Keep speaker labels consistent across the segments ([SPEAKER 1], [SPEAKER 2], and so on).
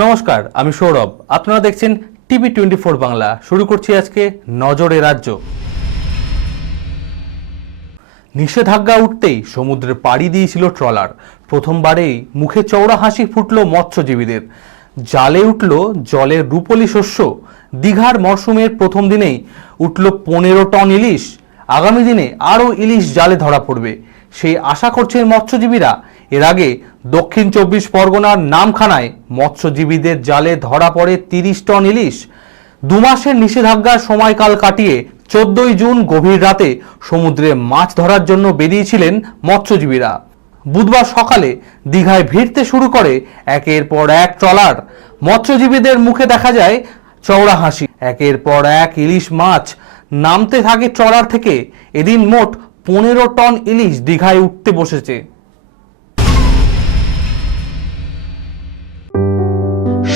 [SPEAKER 1] নমস্কার, আমি সৌরভ। আপনারা দেখছেন টিভি টোয়েন্টি ফোর বাংলা। শুরু করছি আজকে নজরে রাজ্য। নিষেধাজ্ঞা উঠতেই সমুদ্রে পাড়ি দিয়েছিল ট্রলার। প্রথমবারেই মুখে চওড়া হাসি ফুটল মৎস্যজীবীদের। জালে উঠল জলের রূপলি শস্য। দীঘার মরশুমের প্রথম দিনেই উঠল পনেরো টন ইলিশ। আগামী দিনে আরও ইলিশ জালে ধরা পড়বে। সেই আশা করছেন মৎস্যজীবীরা এর আগে দক্ষিণ চব্বিশ পরগনার নামখানায় মৎস্যজীবীদের জালে ধরা পড়ে তিরিশ টন ইলিশ। দু মাসের নিষেধাজ্ঞার সময়কাল কাটিয়ে চোদ্দই জুন গভীর রাতে সমুদ্রে মাছ ধরার জন্য বেরিয়েছিলেন মৎস্যজীবীরা। বুধবার সকালে দীঘায় ভিড়তে শুরু করে একের পর এক ট্রলার। মৎস্যজীবীদের মুখে দেখা যায় চওড়া হাসি। একের পর এক ইলিশ মাছ নামতে থাকে ট্রলার থেকে। এদিন মোট পনেরো টন ইলিশ দীঘায় উঠতে বসেছে।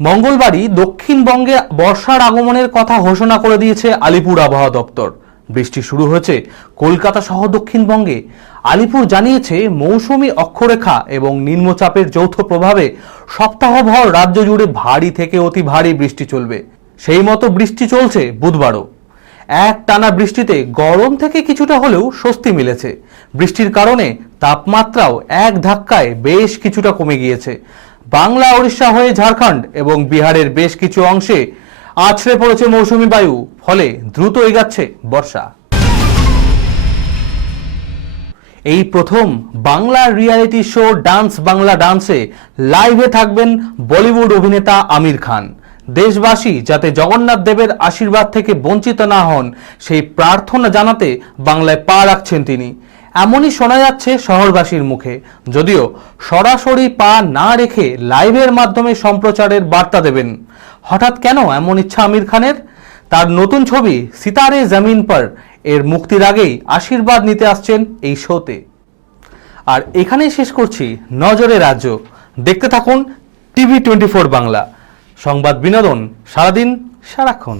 [SPEAKER 1] মঙ্গলবারই দক্ষিণবঙ্গে বর্ষার আগমনের কথা ঘোষণা করে দিয়েছে আলিপুর আবহাওয়া দপ্তর। বৃষ্টি শুরু হয়েছে কলকাতা সহ দক্ষিণবঙ্গে। আলিপুর জানিয়েছে মৌসুমি অক্ষরেখা এবং নিম্নচাপের যৌথ প্রভাবে সপ্তাহভর রাজ্য জুড়ে ভারী থেকে অতি ভারী বৃষ্টি চলবে। সেই মতো বৃষ্টি চলছে বুধবারও। এক টানা বৃষ্টিতে গরম থেকে কিছুটা হলেও স্বস্তি মিলেছে। বৃষ্টির কারণে তাপমাত্রাও এক ধাক্কায় বেশ কিছুটা কমে গিয়েছে। বাংলা, ওড়িশা হয়ে ঝাড়খণ্ড এবং বিহারের বেশ কিছু অংশে আছড়ে পড়েছে মৌসুমী বায়ু, ফলে দ্রুত এগাচ্ছে বর্ষা। এই প্রথম Bangla reality show dance Bangla ডান্সে লাইভে থাকবেন বলিউড অভিনেতা আমির খান। দেশবাসী যাতে জগন্নাথ দেবের আশীর্বাদ থেকে বঞ্চিত না হন, সেই প্রার্থনা জানাতে বাংলায় পা রাখছেন তিনি। এমনই শোনা যাচ্ছে শহরবাসীর মুখে। যদিও সরাসরি পা না রেখে লাইভের মাধ্যমে সম্প্রচারের বার্তা দেবেন। হঠাৎ কেন এমন ইচ্ছা আমির খানের? তার নতুন ছবি সিতারে জমিন পর এর মুক্তির আগেই আশীর্বাদ নিতে আসছেন এই শোতে। আর এখানেই শেষ করছি নজরে রাজ্য। দেখতে থাকুন টিভি টোয়েন্টি বাংলা। সংবাদ বিনোদন সারাদিন সারাক্ষণ।